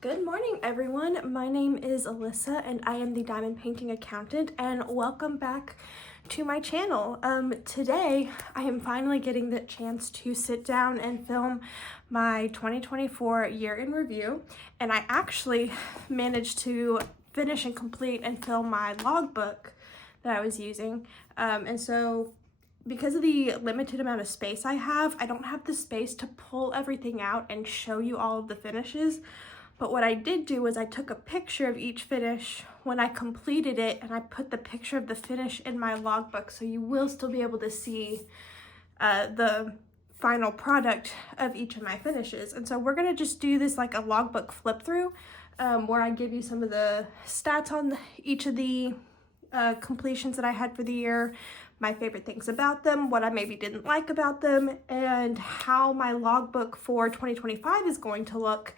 Good morning, everyone. My name is Alyssa and I am the diamond painting accountant, and welcome back to my channel. Today I am finally getting the chance to sit down and film my 2024 year in review, and I actually managed to finish and complete and film my logbook that I was using. And so because of the limited amount of space I don't have the space to pull everything out and show you all of the finishes. But what I did do was I took a picture of each finish when I completed it, and I put the picture of the finish in my logbook, so you will still be able to see the final product of each of my finishes. And so we're gonna just do this like a logbook flip through, where I give you some of the stats on each of the completions that I had for the year, my favorite things about them, what I maybe didn't like about them, and how my logbook for 2025 is going to look.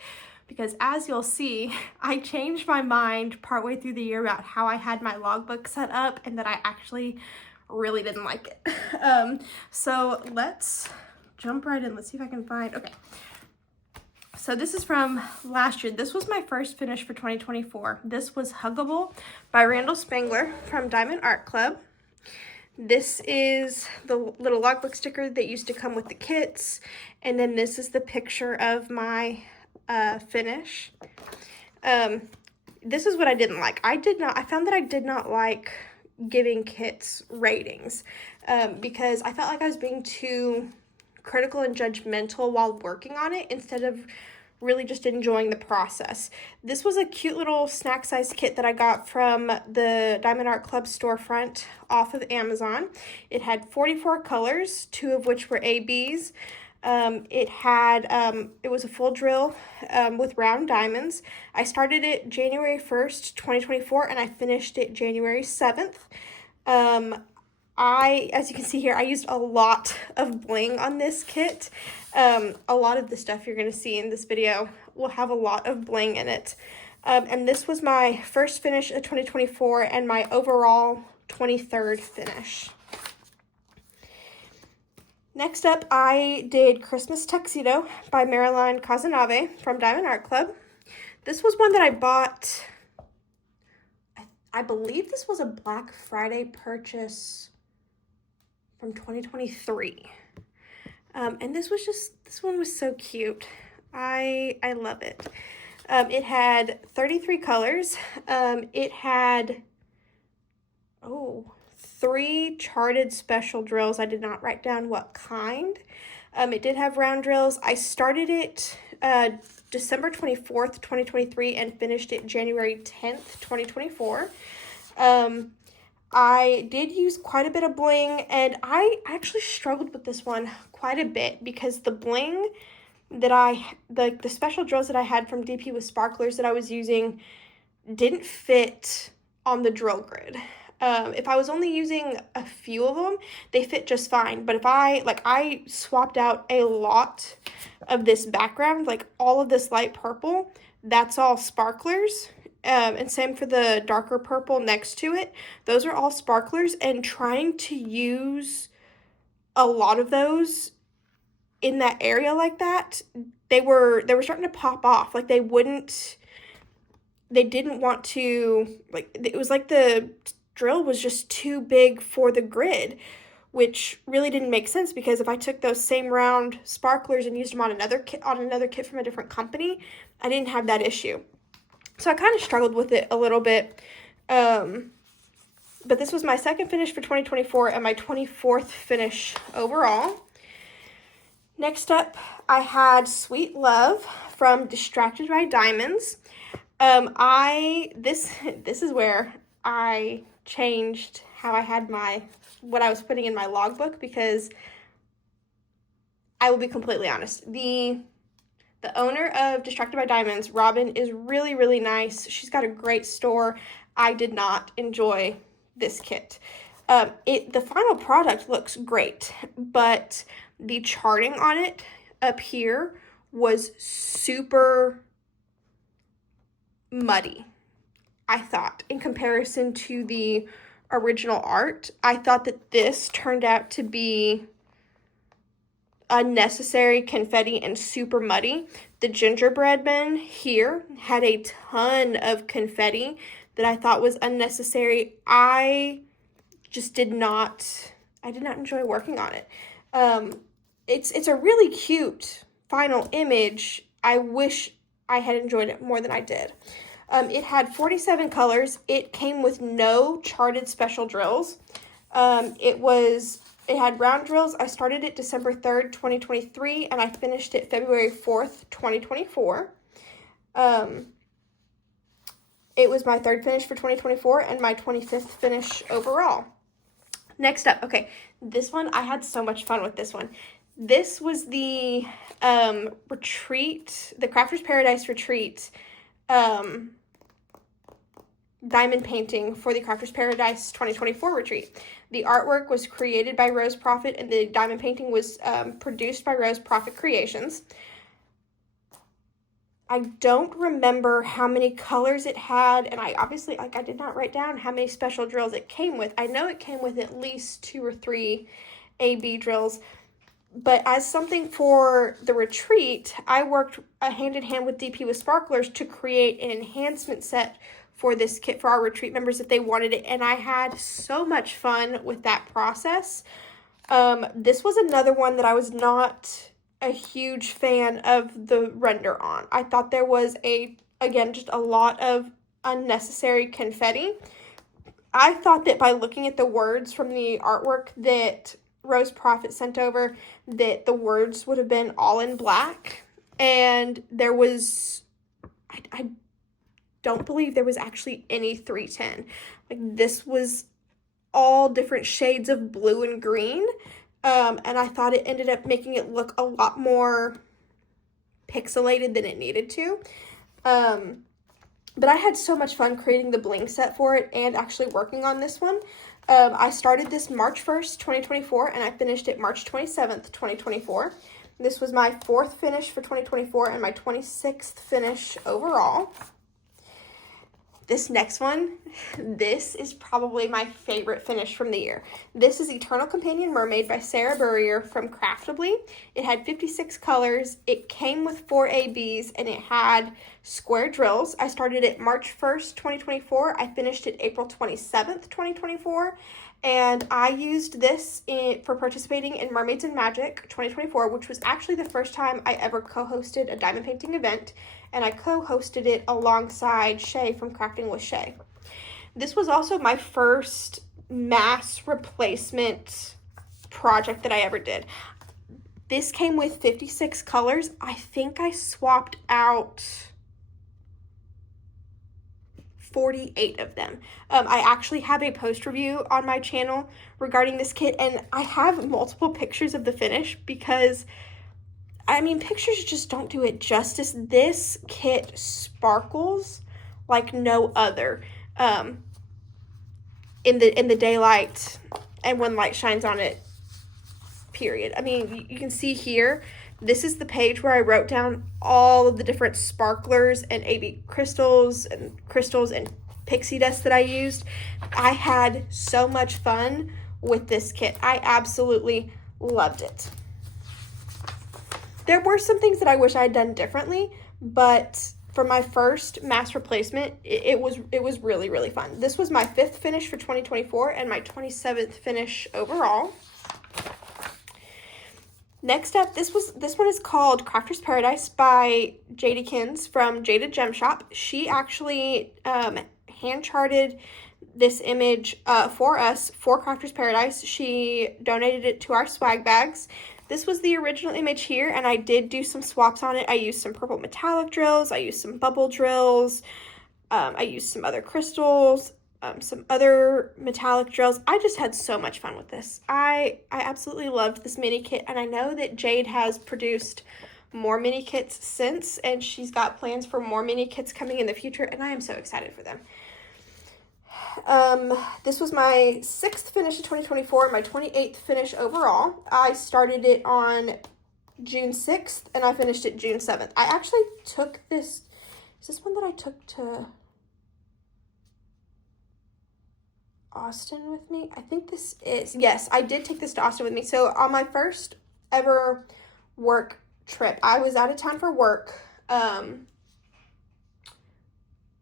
Because as you'll see, I changed my mind partway through the year about how I had my logbook set up, and that I actually really didn't like it. So let's jump right in. Let's see if I can find, okay. So this is from last year. This was my first finish for 2024. This was Huggable by Randall Spangler from Diamond Art Club. This is the little logbook sticker that used to come with the kits. And then this is the picture of my finish. This is what I didn't like. I found that I did not like giving kits ratings because I felt like I was being too critical and judgmental while working on it instead of really just enjoying the process. This was a cute little snack size kit that I got from the Diamond Art Club storefront off of Amazon. It had 44 colors, 2 of which were ABs. It was a full drill with round diamonds. I started it January 1st, 2024, and I finished it January 7th. As you can see here, I used a lot of bling on this kit. A lot of the stuff you're going to see in this video will have a lot of bling in it. And this was my first finish of 2024 and my overall 23rd finish. Next up, I did Christmas Tuxedo by Marilyn Casanave from Diamond Art Club. This was one that I bought, I believe this was a Black Friday purchase from 2023. And this one was so cute. I love it. It had 33 colors. It had, 3 charted special drills. I did not write down what kind. It did have round drills. I started it December 24th, 2023 and finished it January 10th, 2024. I did use quite a bit of bling, and I actually struggled with this one quite a bit because the bling that the special drills that I had from DP with sparklers that I was using didn't fit on the drill grid. If I was only using a few of them, they fit just fine. But if I swapped out a lot of this background, like all of this light purple, that's all sparklers. And same for the darker purple next to it. Those are all sparklers, and trying to use a lot of those in that area like that, they were starting to pop off. Like they didn't want to, like, it was like the drill was just too big for the grid, which really didn't make sense because if I took those same round sparklers and used them on another kit from a different company, I didn't have that issue. So I kind of struggled with it a little bit. But this was my second finish for 2024 and my 24th finish overall. Next up, I had Sweet Love from Distracted by Diamonds. This is where I changed how I had what I was putting in my logbook, because I will be completely honest. The owner of Distracted by Diamonds, Robin, is really, really nice. She's got a great store. I did not enjoy this kit. The final product looks great, but the charting on it up here was super muddy, I thought, in comparison to the original art. I thought that this turned out to be unnecessary confetti and super muddy. The gingerbread men here had a ton of confetti that I thought was unnecessary. I did not enjoy working on it. It's a really cute final image. I wish I had enjoyed it more than I did. It had 47 colors. It came with no charted special drills. It had round drills. I started it December 3rd, 2023, and I finished it February 4th, 2024. It was my third finish for 2024 and my 25th finish overall. Next up, okay, this one, I had so much fun with this one. This was the retreat, the Crafter's Paradise retreat diamond painting for the Crafter's Paradise 2024 retreat. The artwork was created by Rose Profit, and the diamond painting was produced by Rose Profit Creations. I don't remember how many colors it had, and I obviously, I did not write down how many special drills it came with. I know it came with at least 2 or 3 A-B drills, but as something for the retreat, I worked hand in hand with DP with Sparklers to create an enhancement set for this kit for our retreat members if they wanted it, and I had so much fun with that process. This was another one that I was not a huge fan of the render on. I thought there was just a lot of unnecessary confetti. I thought that by looking at the words from the artwork that Rose Profit sent over, that the words would have been all in black, and there was, I don't believe there was actually any 310. Like, this was all different shades of blue and green. And I thought it ended up making it look a lot more pixelated than it needed to. But I had so much fun creating the bling set for it and actually working on this one. I started this March 1st, 2024, and I finished it March 27th, 2024. This was my 4th finish for 2024 and my 26th finish overall. This next one, this is probably my favorite finish from the year. This is Eternal Companion Mermaid by Sarah Burrier from Craftably. It had 56 colors. It came with 4 ABs, and it had square drills. I started it March 1st, 2024. I finished it April 27th, 2024. And I used this for participating in Mermaids and Magic 2024, which was actually the first time I ever co-hosted a diamond painting event. And I co-hosted it alongside Shay from Crafting with Shay. This was also my first mass replacement project that I ever did. This came with 56 colors. I think I swapped out 48 of them. I actually have a post review on my channel regarding this kit, and I have multiple pictures of the finish because pictures just don't do it justice. This kit sparkles like no other in the daylight and when light shines on it, period. You can see here, this is the page where I wrote down all of the different sparklers and AB crystals and pixie dust that I used. I had so much fun with this kit. I absolutely loved it. There were some things that I wish I had done differently, but for my first mass replacement, it was really, really fun. This was my 5th finish for 2024 and my 27th finish overall. Next up, this one is called Crafter's Paradise by Jadykins from Jada Gem Shop. She actually hand charted this image for us for Crafter's Paradise. She donated it to our swag bags. This was the original image here, and I did do some swaps on it. I used some purple metallic drills. I used some bubble drills. I used some other crystals, some other metallic drills. I just had so much fun with this. I absolutely loved this mini kit, and I know that Jade has produced more mini kits since, and she's got plans for more mini kits coming in the future, and I am so excited for them. This was my 6th finish of 2024, my 28th finish overall. I started it on June 6th, and I finished it June 7th. I actually took this, is this one that I took to Austin with me? I think this is, yes, I did take this to Austin with me. So on my first ever work trip. I was out of town for work at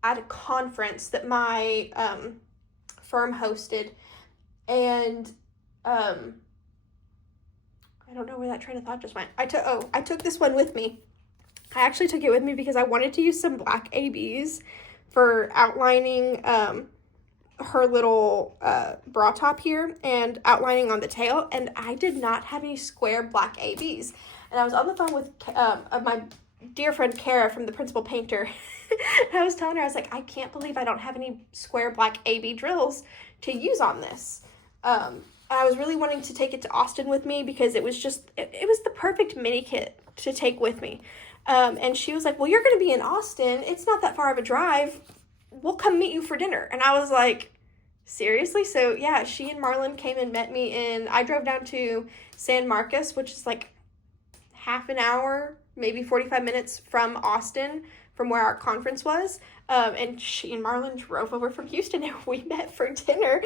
a conference that my firm hosted, and I don't know where that train of thought just went. I took this one with me. I actually took it with me because I wanted to use some black ABs for outlining her little bra top here and outlining on the tail, and I did not have any square black ABs. And I was on the phone with my dear friend Kara from the Principal Painter. And I was telling her, I was like, I can't believe I don't have any square black AB drills to use on this. I was really wanting to take it to Austin with me because it was just, it was the perfect mini kit to take with me. And she was like, well, you're going to be in Austin. It's not that far of a drive. We'll come meet you for dinner. And I was like, seriously? So yeah, she and Marlon came and met me I drove down to San Marcos, which is like half an hour, maybe 45 minutes from Austin, from where our conference was. And she and Marlon drove over from Houston, and we met for dinner,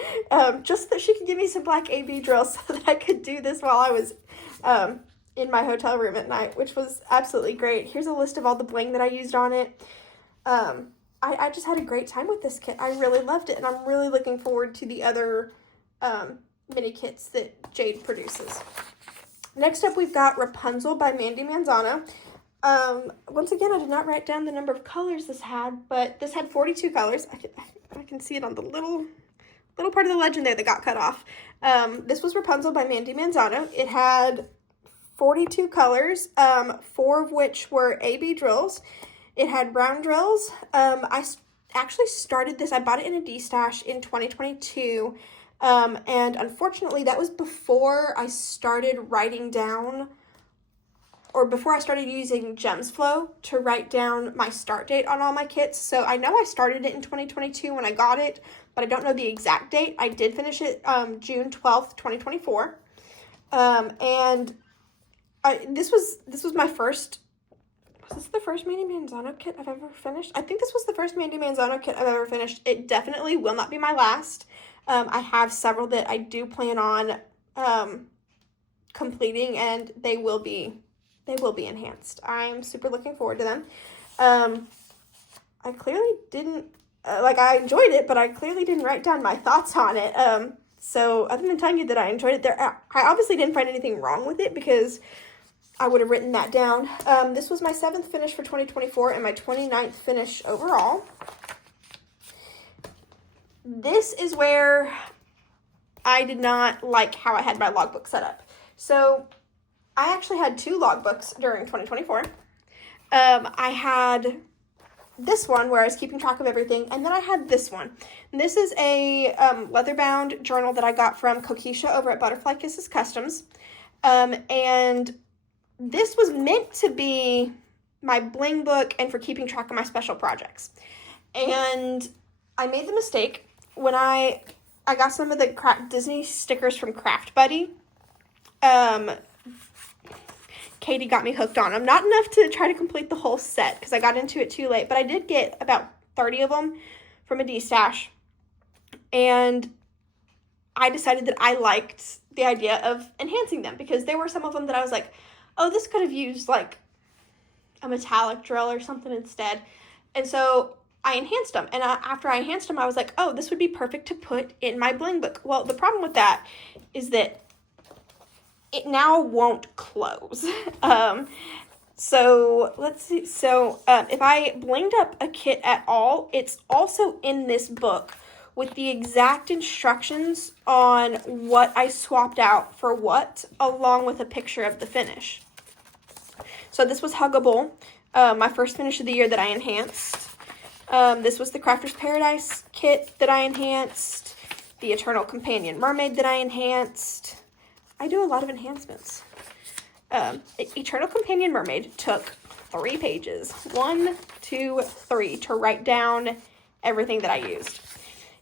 just so that she could give me some black AB drills so that I could do this while I was in my hotel room at night, which was absolutely great. Here's a list of all the bling that I used on it. I just had a great time with this kit. I really loved it, and I'm really looking forward to the other mini kits that Jade produces. Next up, we've got Rapunzel by Mandy Manzano. Once again, I did not write down the number of colors this had, but this had 42 colors. I can see it on the little part of the legend there that got cut off. This was Rapunzel by Mandy Manzano. It had 42 colors, 4 of which were AB drills. It had brown drills. I actually started this, I bought it in a D-stash in 2022, and unfortunately that was before I started writing down, or before I started using GemsFlow to write down my start date on all my kits. So I know I started it in 2022 when I got it, but I don't know the exact date. I did finish it June 12th, 2024. And this was my first, was this the first Mandy Manzano kit I've ever finished? I think this was the first Mandy Manzano kit I've ever finished. It definitely will not be my last. I have several that I do plan on completing, and they will be enhanced. I'm super looking forward to them. I clearly didn't, I enjoyed it, but I clearly didn't write down my thoughts on it. So other than telling you that I enjoyed it, I obviously didn't find anything wrong with it because I would have written that down. This was my 7th finish for 2024 and my 29th finish overall. This is where I did not like how I had my logbook set up. So I actually had 2 logbooks during 2024. I had this one where I was keeping track of everything, and then I had this one. And this is a leather-bound journal that I got from Kokisha over at Butterfly Kisses Customs. And this was meant to be my bling book and for keeping track of my special projects. And I made the mistake when I got some of the Disney stickers from Craft Buddy. Katie got me hooked on them. Not enough to try to complete the whole set because I got into it too late, but I did get about 30 of them from a D-stash. And I decided that I liked the idea of enhancing them because there were some of them that I was like, oh, this could have used like a metallic drill or something instead. And so I enhanced them. And after I enhanced them, I was like, oh, this would be perfect to put in my bling book. Well, the problem with that is that it now won't close. So let's see. So if I blinged up a kit at all, it's also in this book with the exact instructions on what I swapped out for what, along with a picture of the finish. So this was Huggable, my first finish of the year that I enhanced. This was the Crafter's Paradise kit that I enhanced, the Eternal Companion Mermaid that I enhanced. I do a lot of enhancements. Eternal Companion Mermaid took 3 pages, 1, 2, 3, to write down everything that I used.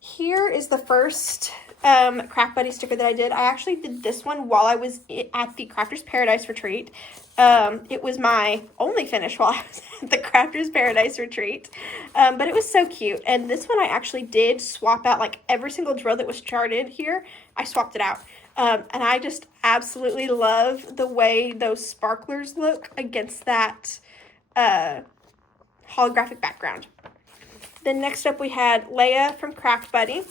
Here is the first Craft Buddy sticker that I did. I actually did this one while I was at the Crafter's Paradise retreat. It was my only finish while I was at the Crafter's Paradise retreat. But it was so cute. And this one I actually did swap out, like every single drill that was charted here, I swapped it out. And I just absolutely love the way those sparklers look against that holographic background. Then next up we had Leia from Craft Buddy.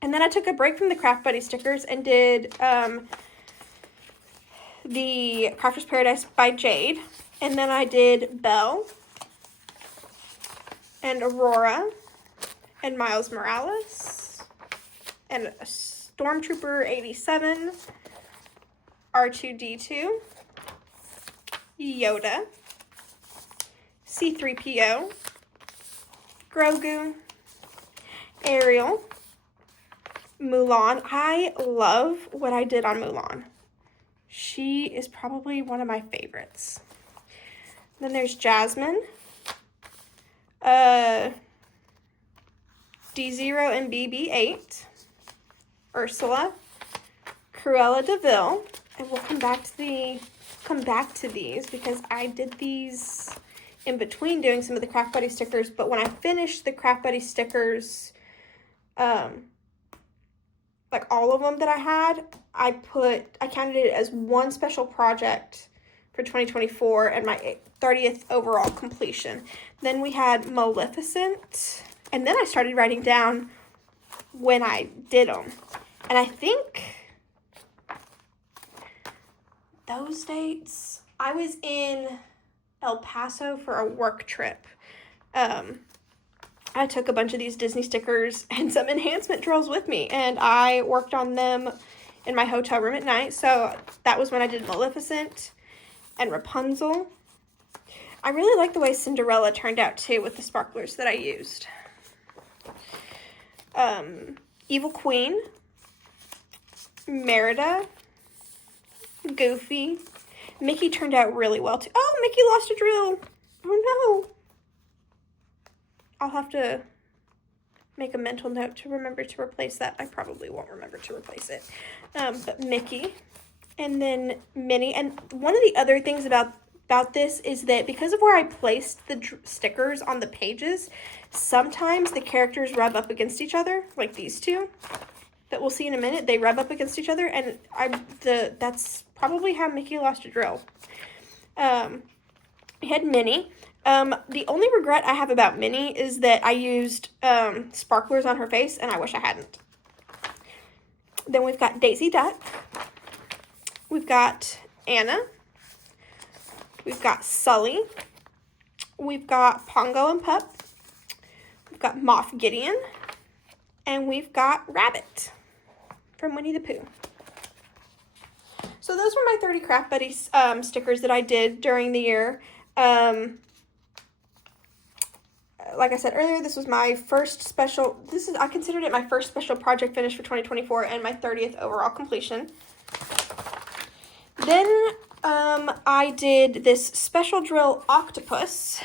And then I took a break from the Craft Buddy stickers and did the Crafter's Paradise by Jade. And then I did Belle and Aurora and Miles Morales and a Stormtrooper 87, R2-D2, Yoda, C-3PO, Grogu, Ariel, Mulan. I love what I did on Mulan. She is probably one of my favorites. Then there's Jasmine, D0 and BB-8, Ursula, Cruella de Vil, and we'll come back to these because I did these in between doing some of the Craft Buddy stickers, but when I finished the Craft Buddy stickers, like all of them that I had, I counted it as one special project for 2024 and my 30th overall completion. Then we had Maleficent, and then I started writing down when I did them. And I think those dates, I was in El Paso for a work trip. I took a bunch of these Disney stickers and some enhancement drills with me, and I worked on them in my hotel room at night. So that was when I did Maleficent and Rapunzel. I really like the way Cinderella turned out too with the sparklers that I used. Evil Queen, Merida, Goofy. Mickey turned out really well too. Oh, Mickey lost a drill. Oh no. I'll have to make a mental note to remember to replace that. I probably won't remember to replace it. But Mickey, and then Minnie. And one of the other things about this is that because of where I placed the stickers on the pages, sometimes the characters rub up against each other, like these two that we'll see in a minute. They rub up against each other, and that's probably how Mickey lost a drill. We had Minnie. The only regret I have about Minnie is that I used sparklers on her face, and I wish I hadn't. Then we've got Daisy Duck. We've got Anna. We've got Sully. We've got Pongo and Pup. We've got Moff Gideon. And we've got Rabbit from Winnie the Pooh. So those were my 30 Craft Buddy stickers that I did during the year. Like I said earlier, this was my first special, I considered it my first special project finish for 2024 and my 30th overall completion. Then I did this special drill octopus.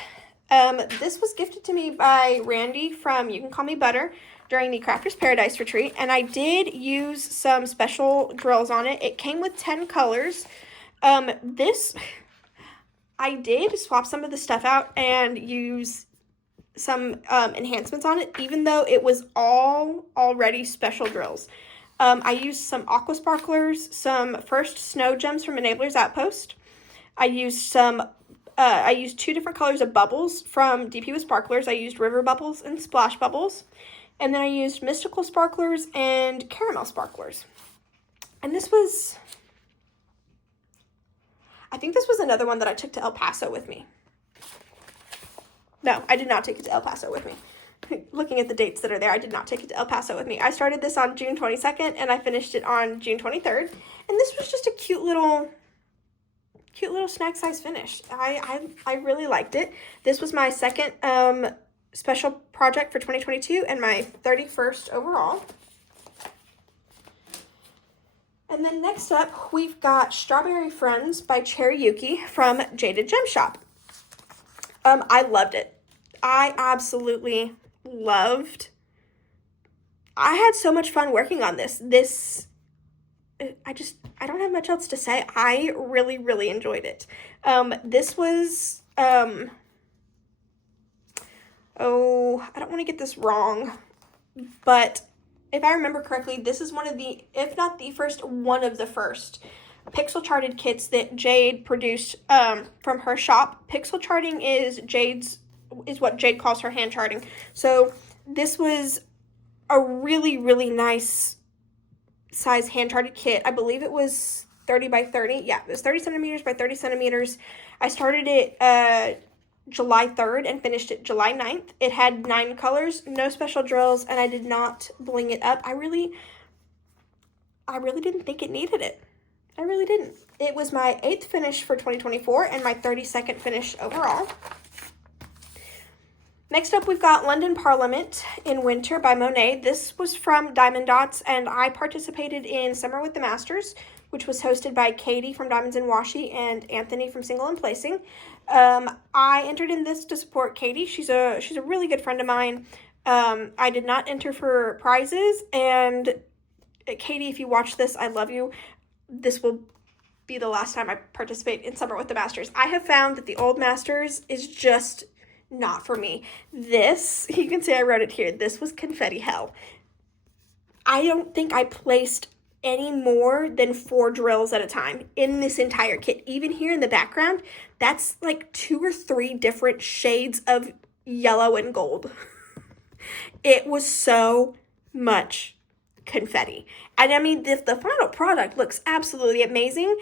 This was gifted to me by Randy from You Can Call Me Butter during the Crafter's Paradise retreat, and I did use some special drills on it. It came with 10 colors. I did swap some of the stuff out and use some enhancements on it, even though it was all already special drills. I used some aqua sparklers, some first snow gems from Enabler's Outpost. I used two different colors of bubbles from DP with Sparklers. I used river bubbles and splash bubbles. And then I used mystical sparklers and caramel sparklers. And I think this was another one that I took to El Paso with me. No, I did not take it to El Paso with me. Looking at the dates that are there, I did not take it to El Paso with me. I started this on June 22nd and I finished it on June 23rd. And this was just a cute little snack size finish. I really liked it. This was my second special project for 2022 and my 31st overall. And then next up, we've got Strawberry Friends by Cherry Yuki from Jaded Gem Shop. I loved it. I absolutely loved. I had so much fun working on this. I don't have much else to say. I really, really enjoyed it. This was, I don't want to get this wrong, but if I remember correctly, this is one of the, if not the first, one of the first pixel charted kits that Jade produced from her shop. Pixel charting is what Jade calls her hand charting. So this was a really, really nice size hand charted kit. I believe it was 30 by 30. Yeah, it was 30 centimeters by 30 centimeters. I started it July 3rd and finished it July 9th. It had 9 colors, no special drills, and I did not bling it up. I really didn't think it needed it. I really didn't. It was my 8th finish for 2024 and my 32nd finish overall. Next up, we've got London Parliament in Winter by Monet. This was from Diamond Dots, and I participated in Summer with the Masters, which was hosted by Katie from Diamonds and Washi and Anthony from Single and Placing. I entered in this to support Katie. She's a really good friend of mine. I did not enter for prizes, and Katie, if you watch this, I love you. This will be the last time I participate in Summer with the Masters. I have found that the old Masters is just not for me. This, you can see I wrote it here, this was confetti hell. I don't think I placed any more than 4 drills at a time in this entire kit. Even here in the background, that's like 2 or 3 different shades of yellow and gold. It was so much confetti. And I mean, the final product looks absolutely amazing.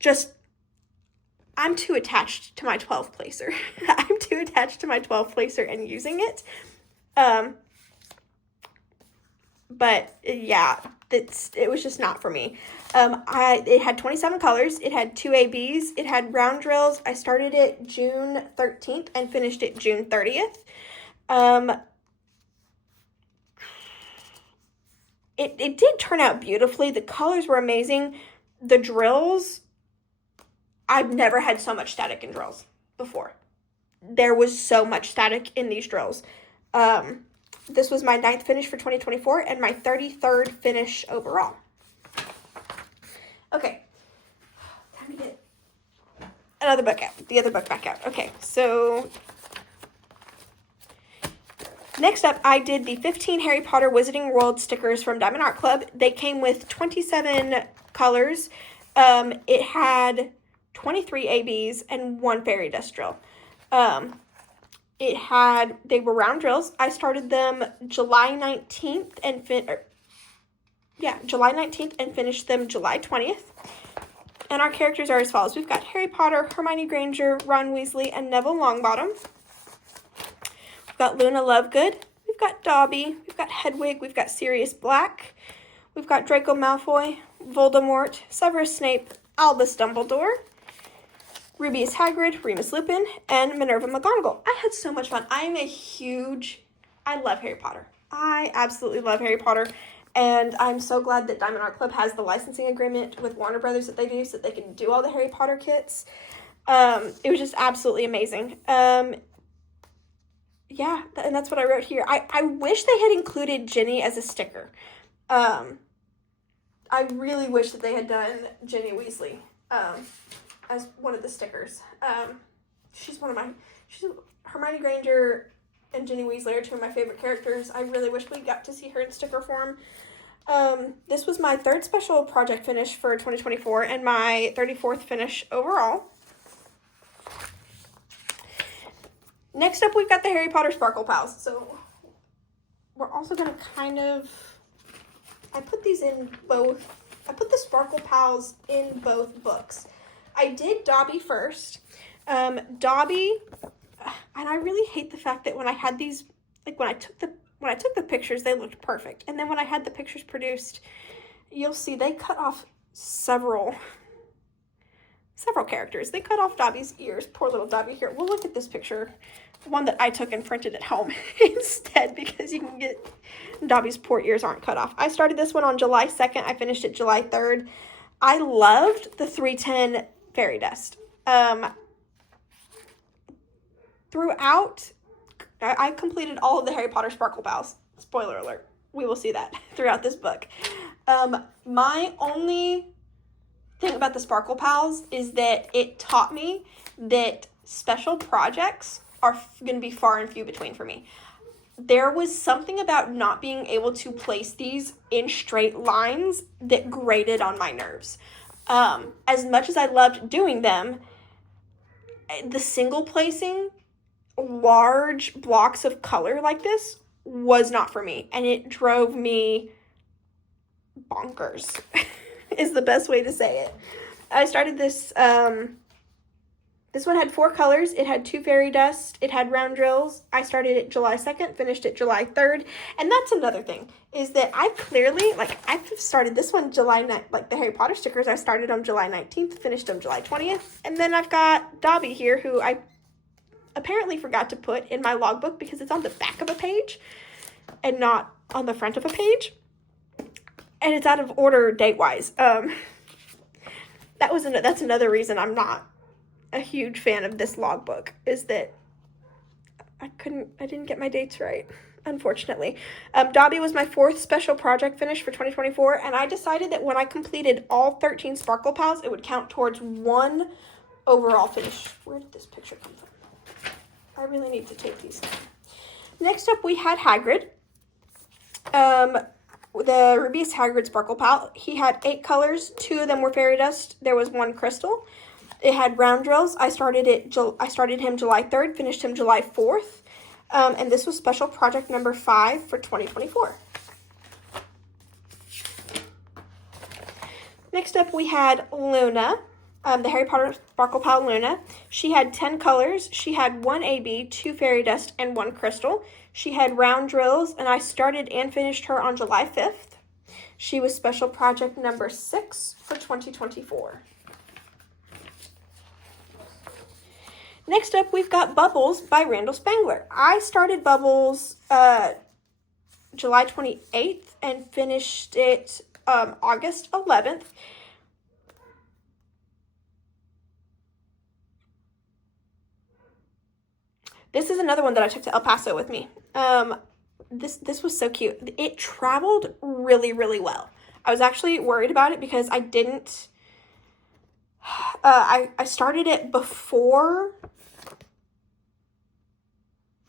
Just, I'm too attached to my 12 placer. I'm too attached to my 12 placer and using it. But yeah, it was just not for me. It had 27 colors. It had 2 ABs. It had round drills. I started it June 13th and finished it June 30th. It did turn out beautifully. The colors were amazing. The drills, I've never had so much static in drills before. There was so much static in these drills. This was my 9th finish for 2024 and my 33rd finish overall. Okay, time to get another book out, the other book back out. Okay, so next up, I did the 15 Harry Potter Wizarding World stickers from Diamond Art Club. They came with 27 colors. It had 23 ABs and 1 fairy dust drill. They were round drills. I started them July 19th and finished them July 20th. And our characters are as follows. We've got Harry Potter, Hermione Granger, Ron Weasley, and Neville Longbottom. We've got Luna Lovegood. We've got Dobby. We've got Hedwig. We've got Sirius Black. We've got Draco Malfoy, Voldemort, Severus Snape, Albus Dumbledore, Rubius Hagrid, Remus Lupin, and Minerva McGonagall. I had so much fun. I love Harry Potter. I absolutely love Harry Potter. And I'm so glad that Diamond Art Club has the licensing agreement with Warner Brothers that they do so that they can do all the Harry Potter kits. It was just absolutely amazing. Yeah, and that's what I wrote here. I wish they had included Ginny as a sticker. I really wish that they had done Ginny Weasley as one of the stickers. Hermione Granger and Ginny Weasley are 2 of my favorite characters. I really wish we got to see her in sticker form. This was my 3rd special project finish for 2024 and my 34th finish overall. Next up, we've got the Harry Potter Sparkle Pals. So we're also going to I put the Sparkle Pals in both books. I did Dobby first. Dobby, and I really hate the fact that when I had these, like when I took the pictures, they looked perfect. And then when I had the pictures produced, you'll see they cut off several characters. They cut off Dobby's ears. Poor little Dobby here. We'll look at this picture, one that I took and printed at home instead, because you can get Dobby's poor ears aren't cut off. I started this one on July 2nd. I finished it July 3rd. I loved the 310 fairy dust. Throughout, I completed all of the Harry Potter Sparkle Pals. Spoiler alert. We will see that throughout this book. My only thing about the Sparkle Pals is that it taught me that special projects are going to be far and few between for me. there was something about not being able to place these in straight lines that grated on my nerves. As much as I loved doing them, the single placing large blocks of color like this was not for me, and it drove me bonkers is the best way to say it. I started this, this one had 4 colors. It had 2 fairy dust. It had round drills. I started it July 2nd, finished it July 3rd. And that's another thing, is that I clearly, like, I've started this one July 9th, like the Harry Potter stickers, I started on July 19th, finished them July 20th. And then I've got Dobby here, who I apparently forgot to put in my logbook because it's on the back of a page and not on the front of a page. And it's out of order date-wise. That's another reason I'm not a huge fan of this logbook, is that I didn't get my dates right, unfortunately. Dobby was my 4th special project finish for 2024, and I decided that when I completed all 13 sparkle pals, it would count towards 1 overall finish. Where did this picture come from? I really need to take these down. Next up, we had Hagrid. The Rubius Hagrid Sparkle Pal. He had 8 colors. 2 of them were fairy dust. There was 1 crystal. It had round drills. I started him July 3rd, finished him July 4th. And this was special project number 5 for 2024. Next up, we had Luna, the Harry Potter Sparkle Pal Luna. She had 10 colors. She had 1 AB, 2 fairy dust, and 1 crystal. She had round drills, and I started and finished her on July 5th. She was special project number 6 for 2024. Next up, we've got Bubbles by Randall Spangler. I started Bubbles July 28th and finished it August 11th. This is another one that I took to El Paso with me. This was so cute. It traveled really, really well. I was actually worried about it because I didn't, I started it before,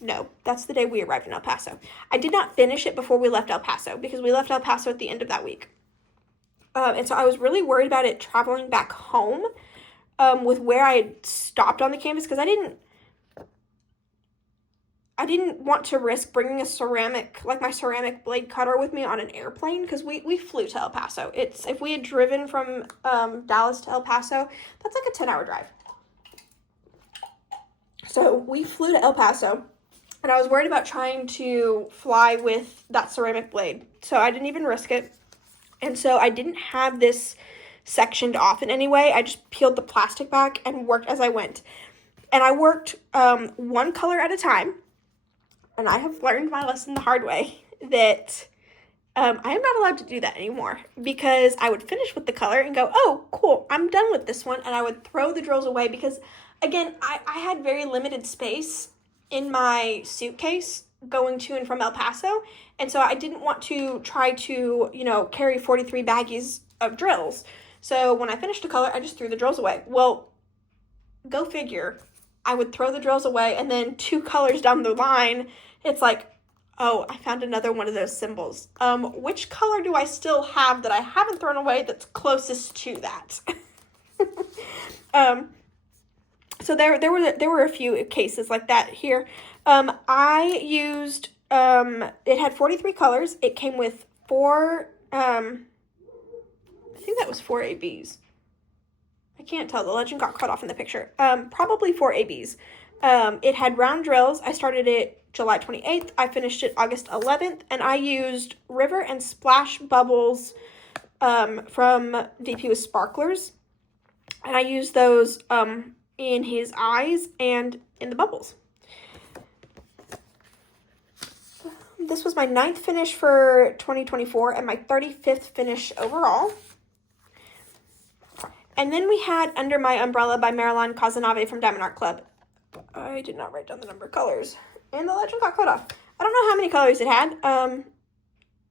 no, that's the day we arrived in El Paso. I did not finish it before we left El Paso because we left El Paso at the end of that week. And so I was really worried about it traveling back home with where I had stopped on the canvas, because I didn't want to risk bringing a ceramic, like my ceramic blade cutter with me on an airplane, because we flew to El Paso. If we had driven from Dallas to El Paso, that's like a 10-hour drive. So we flew to El Paso, and I was worried about trying to fly with that ceramic blade. So I didn't even risk it. And so I didn't have this sectioned off in any way. I just peeled the plastic back and worked as I went. And I worked 1 color at a time. And I have learned my lesson the hard way that I am not allowed to do that anymore, because I would finish with the color and go, oh, cool, I'm done with this one. And I would throw the drills away because, again, I had very limited space in my suitcase going to and from El Paso. And so I didn't want to try to, carry 43 baggies of drills. So when I finished a color, I just threw the drills away. Well, go figure. I would throw the drills away, and then 2 colors down the line, it's like, oh, I found another one of those symbols. Which color do I still have that I haven't thrown away that's closest to that? So there were a few cases like that here. I used, it had 43 colors. It came with 4, I think that was 4 ABs. I can't tell. The legend got cut off in the picture. Probably 4 ABs. It had round drills. I started it July 28th. I finished it August 11th. And I used River and Splash Bubbles from VP with Sparklers. And I used those in his eyes and in the bubbles. This was my 9th finish for 2024 and my 35th finish overall. And then we had Under My Umbrella by Marilyn Casanave from Diamond Art Club. I did not write down the number of colors. And the legend got cut off. I don't know how many colors it had.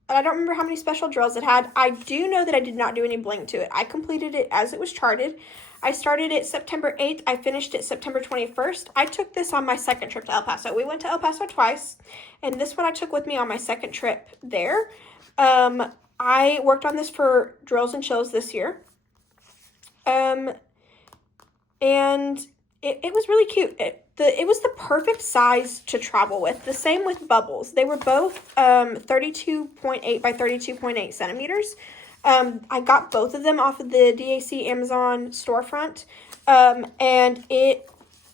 I don't remember how many special drills it had. I do know that I did not do any bling to it. I completed it as it was charted. I started it September 8th. I finished it September 21st. I took this on my second trip to El Paso. We went to El Paso twice, and this one I took with me on my second trip there. I worked on this for Drills and Chills this year. And it was really cute. It was the perfect size to travel with. The same with Bubbles. They were both 32.8 by 32.8 centimeters. I got both of them off of the DAC Amazon storefront, and it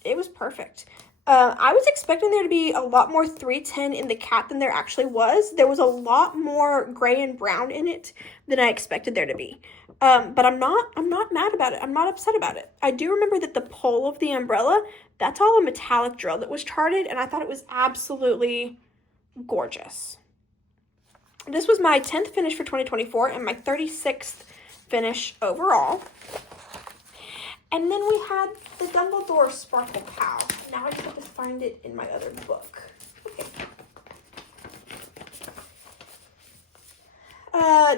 was perfect. I was expecting there to be a lot more 310 in the cat than there actually was. There was a lot more gray and brown in it than I expected there to be. But I'm not mad about it. I'm not upset about it. I do remember that the pole of the umbrella, that's all a metallic drill that was charted, and I thought it was absolutely gorgeous. This was my 10th finish for 2024 and my 36th finish overall. And then we had the Dumbledore Sparkle Cow. Now I just have to find it in my other book. Okay.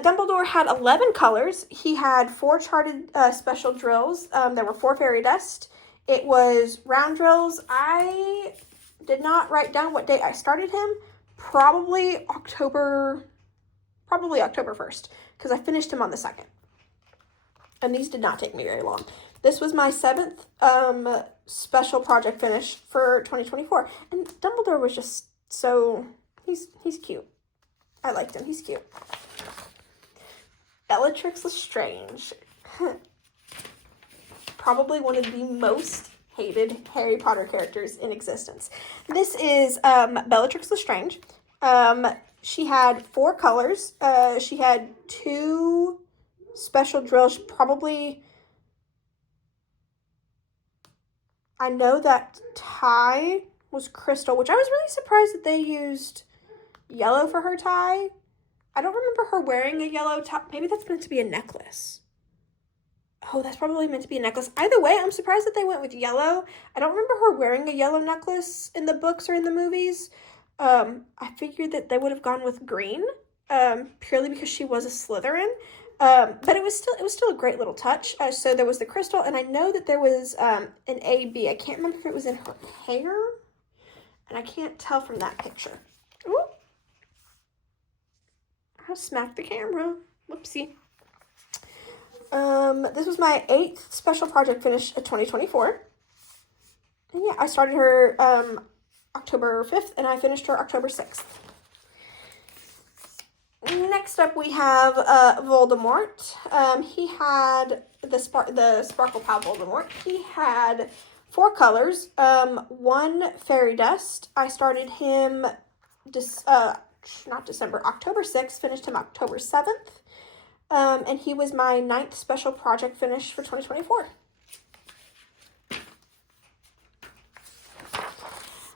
Dumbledore had 11 colors. He had 4 charted special drills. There were 4 fairy dust. It was round drills. I did not write down what date I started him. Probably October 1st, because I finished him on the 2nd. And these did not take me very long. This was my 7th special project finish for 2024. And Dumbledore was just so, he's cute. I liked him. He's cute. Bellatrix Lestrange. Probably one of the most hated Harry Potter characters in existence. This is Bellatrix Lestrange. She had 4 colors. She had 2 special drills. Probably, I know that tie was crystal, which I was really surprised that they used yellow for her tie. I don't remember her wearing a yellow top. Maybe that's meant to be a necklace. Oh, that's probably meant to be a necklace. Either way, I'm surprised that they went with yellow. I don't remember her wearing a yellow necklace in the books or in the movies. I figured that they would have gone with green, purely because she was a Slytherin. But it was still a great little touch. So there was the crystal, and I know that there was an AB. I can't remember if it was in her hair, and I can't tell from that picture. Ooh. I smacked the camera. Whoopsie. This was my 8th special project finish of 2024. And yeah, I started her October 5th, and I finished her October 6th. Next up, we have Voldemort. He had the Sparkle Pal Voldemort. He had 4 colors, 1 fairy dust. I started him October 6th, finished him October 7th. And he was my 9th special project finish for 2024.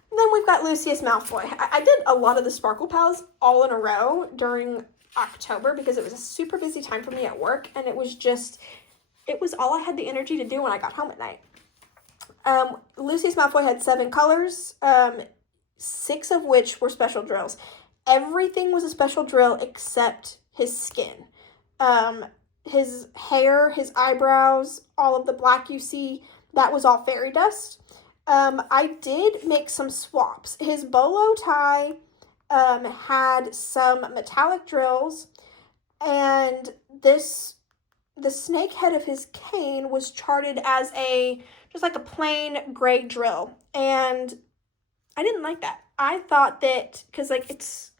Then we've got Lucius Malfoy. I did a lot of the Sparkle Pals all in a row during October because it was a super busy time for me at work, and it was all I had the energy to do when I got home at night. Lucius Malfoy had 7 colors, 6 of which were special drills. Everything was a special drill except his skin. His hair, his eyebrows, all of the black you see, that was all fairy dust. I did make some swaps. His bolo tie had some metallic drills, and the snake head of his cane was charted as just like a plain gray drill, and I didn't like that. I thought that, because like it's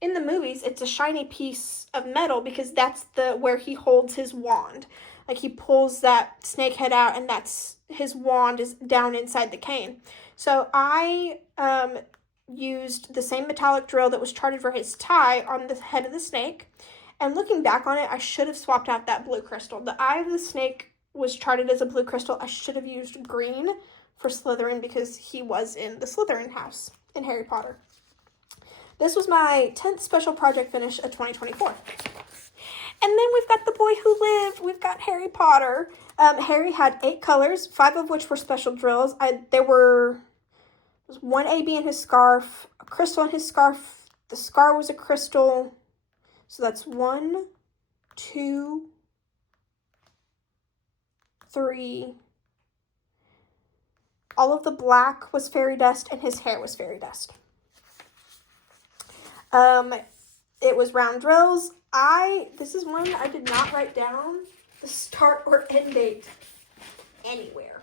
in the movies, it's a shiny piece of metal because that's where he holds his wand. Like he pulls that snake head out, and that's his wand is down inside the cane. So I used the same metallic drill that was charted for his tie on the head of the snake. And looking back on it, I should have swapped out that blue crystal. The eye of the snake was charted as a blue crystal. I should have used green for Slytherin because he was in the Slytherin house in Harry Potter. This was my 10th special project finish of 2024. And then we've got the boy who lived. We've got Harry Potter. Harry had 8 colors, 5 of which were special drills. There was 1 AB in his scarf, a crystal in his scarf. The scar was a crystal. So that's 1, 2, 3. All of the black was fairy dust, and his hair was fairy dust. It was round drills. This is one I did not write down the start or end date anywhere.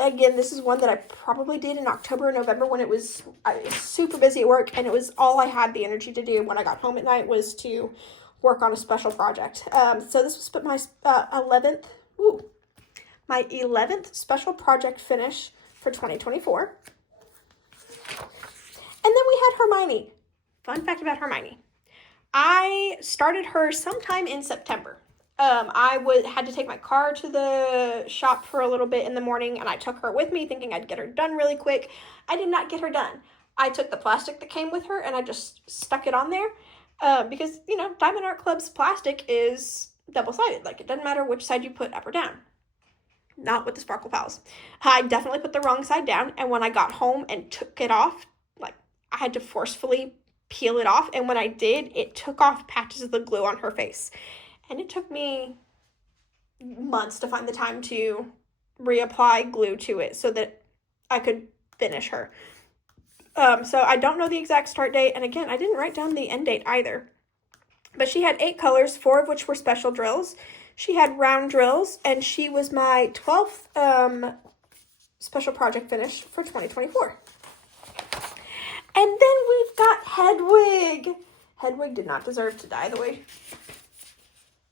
Again, this is one that I probably did in October or November when I was super busy at work, and it was all I had the energy to do when I got home at night was to work on a special project. So this was my 11th special project finish for 2024. And then we had Hermione. Fun fact about Hermione. I started her sometime in September. I had to take my car to the shop for a little bit in the morning, and I took her with me thinking I'd get her done really quick. I did not get her done. I took the plastic that came with her and I just stuck it on there because, you know, Diamond Art Club's plastic is double-sided. Like, it doesn't matter which side you put up or down. Not with the Sparkle Pals. I definitely put the wrong side down, and when I got home and took it off, like, I had to forcefully peel it off, and when I did, it took off patches of the glue on her face. And it took me months to find the time to reapply glue to it so that I could finish her. So I don't know the exact start date, and again, I didn't write down the end date either. But she had 8 colors, 4 of which were special drills. She had round drills, and she was my 12th special project finish for 2024. And then we've got Hedwig. Hedwig did not deserve to die the way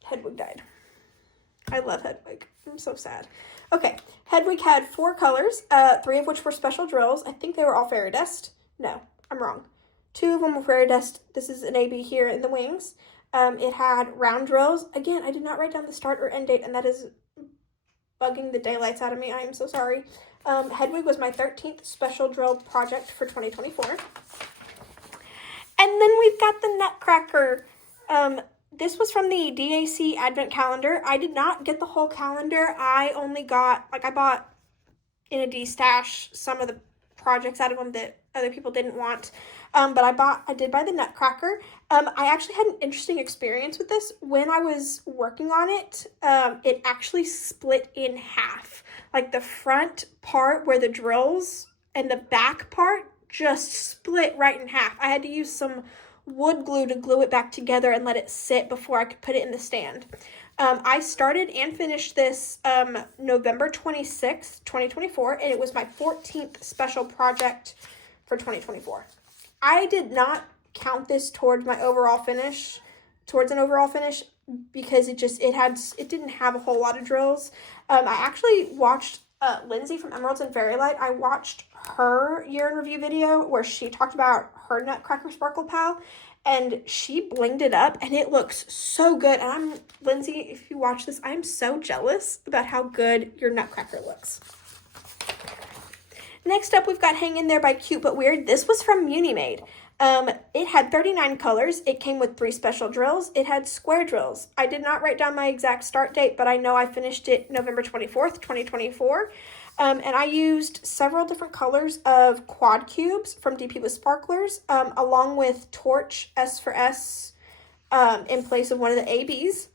Hedwig died. I love Hedwig. I'm so sad. Okay, Hedwig had 4 colors, 3 of which were special drills. I think they were all fairy dust. No, I'm wrong. 2 of them were fairy dust. This is an AB here in the wings. It had round drills. Again, I did not write down the start or end date, and that is bugging the daylights out of me. I am so sorry. Hedwig was my 13th special drill project for 2024. And then we've got the Nutcracker. This was from the DAC Advent Calendar. I did not get the whole calendar. I only got, I bought in a D-stash some of the projects out of them that other people didn't want. But I did buy the Nutcracker. I actually had an interesting experience with this. When I was working on it, it actually split in half. Like the front part where the drills and the back part just split right in half. I had to use some wood glue to glue it back together and let it sit before I could put it in the stand. I started and finished this November 26th, 2024, and it was my 14th special project for 2024. I did not count this towards an overall finish, because it didn't have a whole lot of drills. I actually watched Lindsay from Emeralds and Fairylight. I watched her year in review video where she talked about her Nutcracker Sparkle Pal, and she blinged it up, and it looks so good. And Lindsay, if you watch this, I'm so jealous about how good your Nutcracker looks. Next up, we've got Hang In There by Cute But Weird. This was from Unimade. It had 39 colors. It came with 3 special drills. It had square drills. I did not write down my exact start date, but I know I finished it November 24th, 2024. And I used several different colors of quad cubes from DP with Sparklers, along with Torch S for S in place of one of the ABs.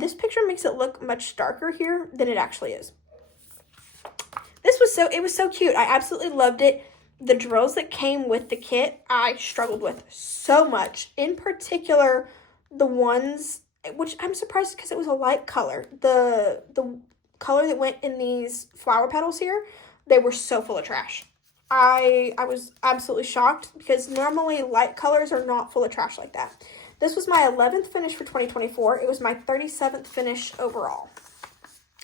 This picture makes it look much darker here than it actually is. It was so cute. I absolutely loved it. The drills that came with the kit, I struggled with so much. In particular, the ones, which I'm surprised because it was a light color. The color that went in these flower petals here, they were so full of trash. I was absolutely shocked because normally light colors are not full of trash like that. This was my 11th finish for 2024. It was my 37th finish overall.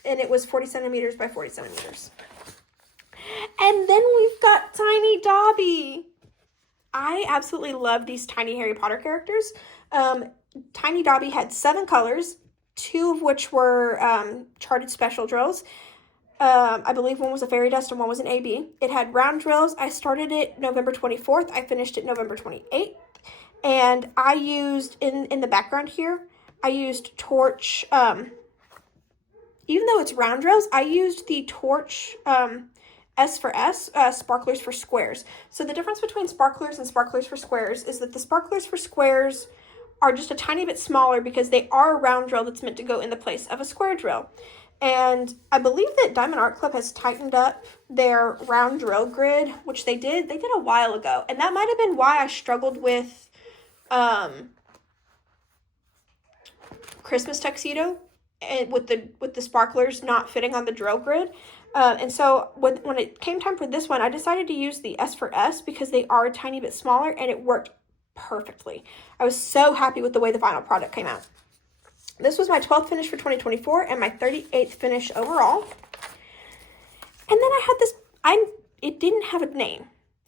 And it was 40 centimeters by 40 centimeters. And then we've got Tiny Dobby. I absolutely love these tiny Harry Potter characters. Tiny Dobby had 7 colors, 2 of which were charted special drills. I believe one was a fairy dust and one was an AB. It had round drills. I started it November 24th. I finished it November 28th. And I used, in the background here, I used Torch, even though it's round drills, I used the Torch S for S, sparklers for squares. So the difference between sparklers and sparklers for squares is that the sparklers for squares are just a tiny bit smaller because they are a round drill that's meant to go in the place of a square drill. And I believe that Diamond Art Club has tightened up their round drill grid, which they did a while ago. And that might have been why I struggled with Christmas Tuxedo and with the sparklers not fitting on the drill grid. And so when it came time for this one, I decided to use the S for S because they are a tiny bit smaller, and it worked perfectly. I was so happy with the way the final product came out. This was my 12th finish for 2024 and my 38th finish overall. And then I had this, it didn't have a name.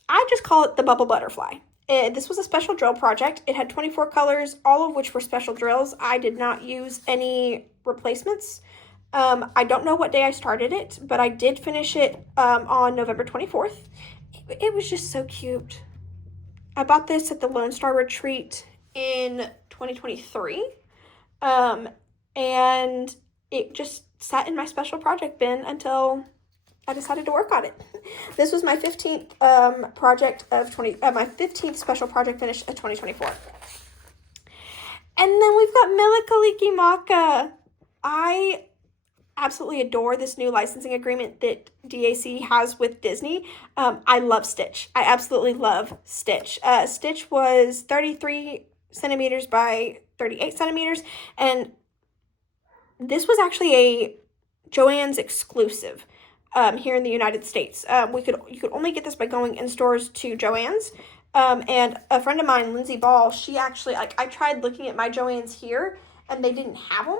I just call it the Bubble Butterfly. This was a special drill project. It had 24 colors, all of which were special drills. I did not use any replacements. I don't know what day I started it, but I did finish it on November 24th. It was just so cute. I bought this at the Lone Star Retreat in 2023. And it just sat in my special project bin until I decided to work on it. This was my 15th my 15th special project finish of 2024. And then we've got Mele Kalikimaka. I absolutely adore this new licensing agreement that DAC has with Disney. I love Stitch. I absolutely love Stitch. Stitch was 33 centimeters by 38 centimeters, and this was actually a Joann's exclusive here in the United States. You could only get this by going in stores to Joann's. And a friend of mine, Lindsay Ball, she actually, I tried looking at my Joann's here, and they didn't have them.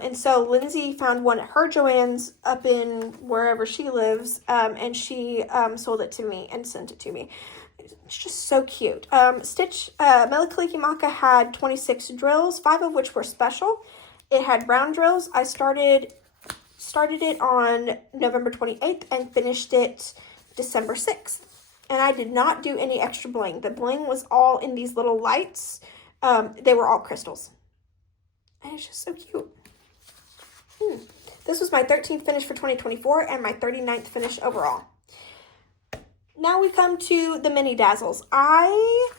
And so Lindsay found one at her Joann's up in wherever she lives, and she sold it to me and sent it to me. It's just so cute. Stitch, Mele Kalikimaka had 26 drills, 5 of which were special. It had round drills. I started it on November 28th and finished it December 6th. And I did not do any extra bling. The bling was all in these little lights. They were all crystals. And it's just so cute. This was my 13th finish for 2024 and my 39th finish overall. Now we come to the mini dazzles. I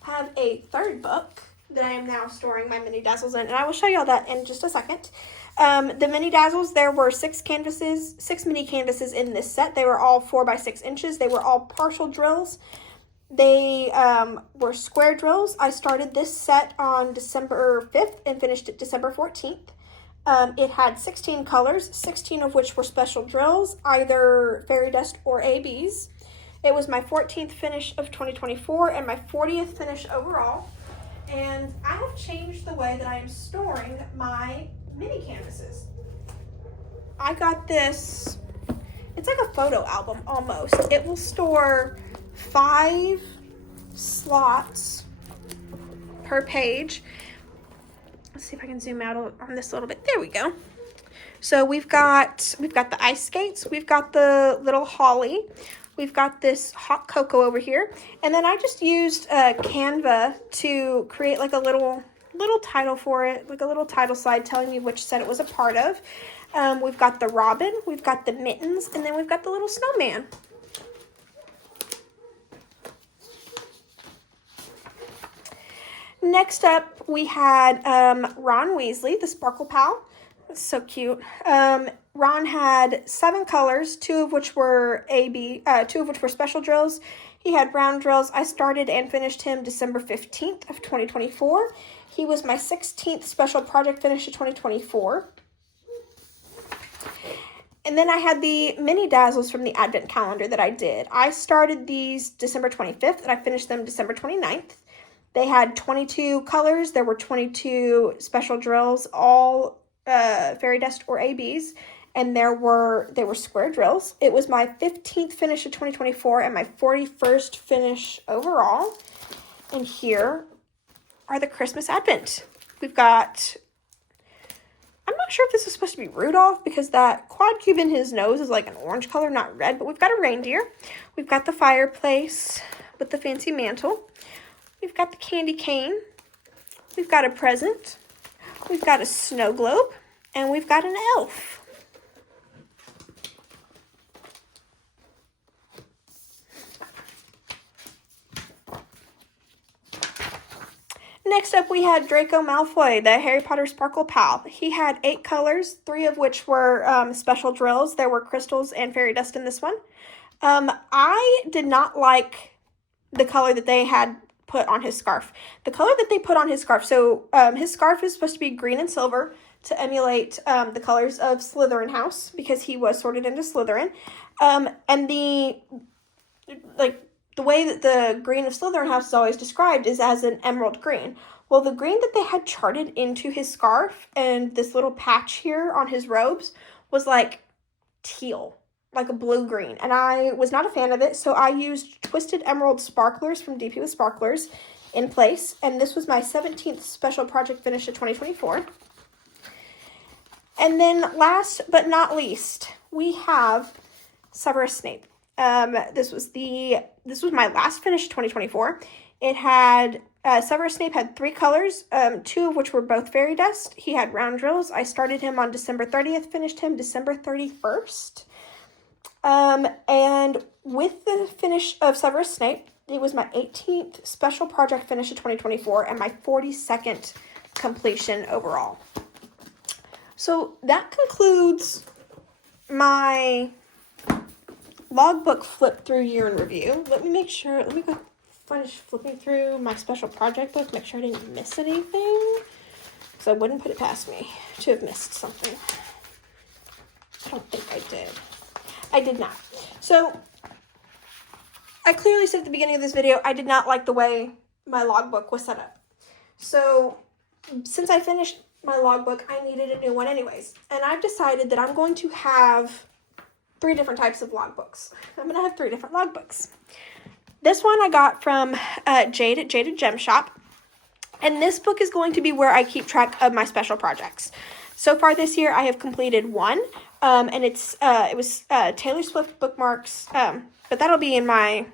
have a third book that I am now storing my mini dazzles in, and I will show y'all that in just a second. The mini dazzles, there were 6 mini canvases in this set. They were all 4 by 6 inches. They were all partial drills. They were square drills. I started this set on December 5th and finished it December 14th. It had 16 colors, 16 of which were special drills, either fairy dust or ABs. It was my 14th finish of 2024 and my 40th finish overall. And I have changed the way that I am storing my mini canvases. I got this, it's like a photo album almost. It will store 5 slots per page. Let's see if I can zoom out on this a little bit. There we go. So we've got the ice skates. We've got the little holly. We've got this hot cocoa over here. And then I just used Canva to create like a little title for it, like a little title slide telling me which set it was a part of. We've got the robin, we've got the mittens, and then we've got the little snowman. Next up, we had Ron Weasley, the Sparkle Pal. That's so cute. Ron had 7 colors, 2 of which were special drills. He had round drills. I started and finished him December 15th of 2024. He was my 16th special project finish of 2024. And then I had the mini dazzles from the advent calendar that I did. I started these December 25th and I finished them December 29th. They had 22 colors. There were 22 special drills, all fairy dust or ABs, and they were square drills. It was my 15th finish of 2024 and my 41st finish overall. And here are the Christmas Advent. We've got, I'm not sure if this is supposed to be Rudolph because that quad cube in his nose is like an orange color, not red, but we've got a reindeer. We've got the fireplace with the fancy mantle. We've got the candy cane, we've got a present, we've got a snow globe, and we've got an elf. Next up, we had Draco Malfoy, the Harry Potter Sparkle Pal. He had 8 colors, 3 of which were special drills. There were crystals and fairy dust in this one. I did not like the color that they had put on his scarf. The color that they put on his scarf, so his scarf is supposed to be green and silver to emulate the colors of Slytherin House, because he was sorted into Slytherin. And the way that the green of Slytherin House is always described is as an emerald green. Well, the green that they had charted into his scarf and this little patch here on his robes was like teal, like a blue-green. And I was not a fan of it, so I used Twisted Emerald Sparklers from DP with Sparklers in place. And this was my 17th special project finish of 2024. And then last but not least, we have Severus Snape. This was my last finish of 2024. It had Severus Snape had 3 colors, 2 of which were both fairy dust. He had round drills. I started him on December 30th, finished him December 31st. And with the finish of Severus Snape, it was my 18th special project finish of 2024 and my 42nd completion overall. So that concludes my logbook flip through year in review. Let me go finish flipping through my special project book, make sure I didn't miss anything, because I wouldn't put it past me to have missed something. I don't think I did. I did not. So I clearly said at the beginning of this video, I did not like the way my logbook was set up. So since I finished my logbook, I needed a new one anyways. And I've decided that I'm going to have 3 different types of logbooks. I'm going to have 3 different logbooks. This one I got from Jade at Jaded Gem Shop. And this book is going to be where I keep track of my special projects. So far this year, I have completed 1. And it was Taylor Swift bookmarks. But that'll be in my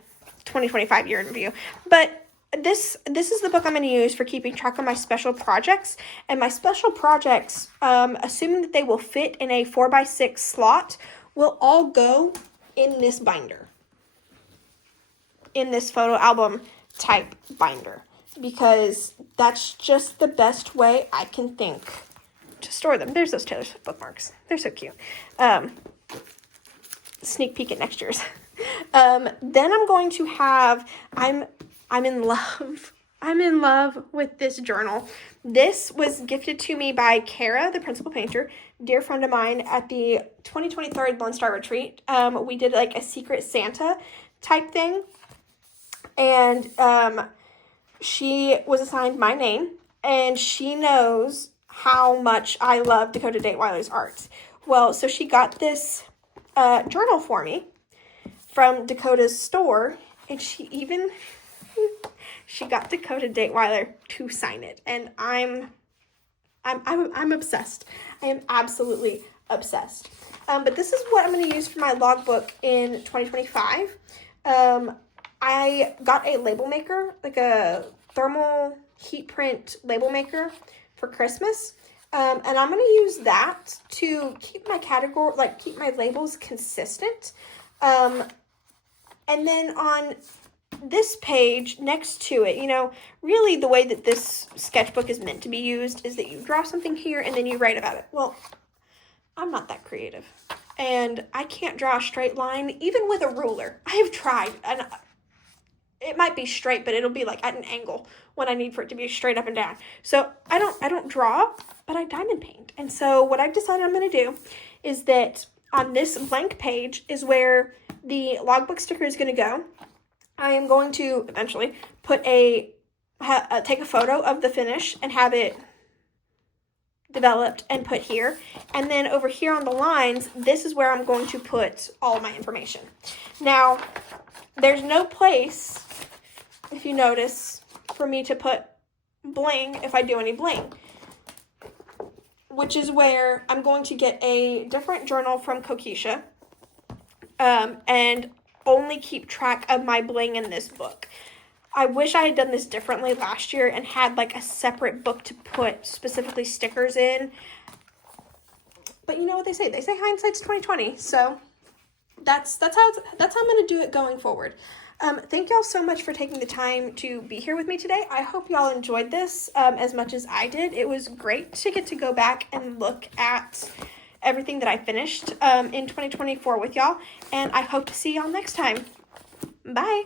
2025 year in review. But this is the book I'm going to use for keeping track of my special projects. And my special projects, assuming that they will fit in a 4x6 slot, will all go in this binder. In this photo album type binder. Because that's just the best way I can think to store them. There's those Taylor Swift bookmarks. They're so cute. Sneak peek at next year's. Then I'm going to have, I'm in love. I'm in love with this journal. This was gifted to me by Kara, the principal painter, dear friend of mine, at the 2023 Lone Star Retreat. We did like a Secret Santa type thing. And she was assigned my name. And she knows how much I love Dakota Dateweiler's art. Well, so she got this journal for me from Dakota's store. And she got Dakota Dateweiler to sign it, and I'm obsessed. I am absolutely obsessed. But this is what I'm going to use for my logbook in 2025. I got a label maker, like a thermal heat print label maker for Christmas, and I'm going to use that to keep my keep my labels consistent. And then on this page next to it, really the way that this sketchbook is meant to be used is that you draw something here and then you write about it. Well, I'm not that creative, and I can't draw a straight line even with a ruler. I have tried, and it might be straight, but it'll be like at an angle when I need for it to be straight up and down. So I don't draw, but I diamond paint. And so what I've decided I'm going to do is that on this blank page is where the logbook sticker is going to go. I am going to eventually put take a photo of the finish and have it developed and put here. And then over here on the lines, this is where I'm going to put all of my information. Now, there's no place, if you notice, for me to put bling if I do any bling, which is where I'm going to get a different journal from Kokisha and only keep track of my bling in this book. I wish I had done this differently last year and had like a separate book to put specifically stickers in. But you know what they say? They say hindsight's 20/20. So that's how I'm going to do it going forward. Thank y'all so much for taking the time to be here with me today. I hope y'all enjoyed this as much as I did. It was great to get to go back and look at everything that I finished in 2024 with y'all, and I hope to see y'all next time. Bye!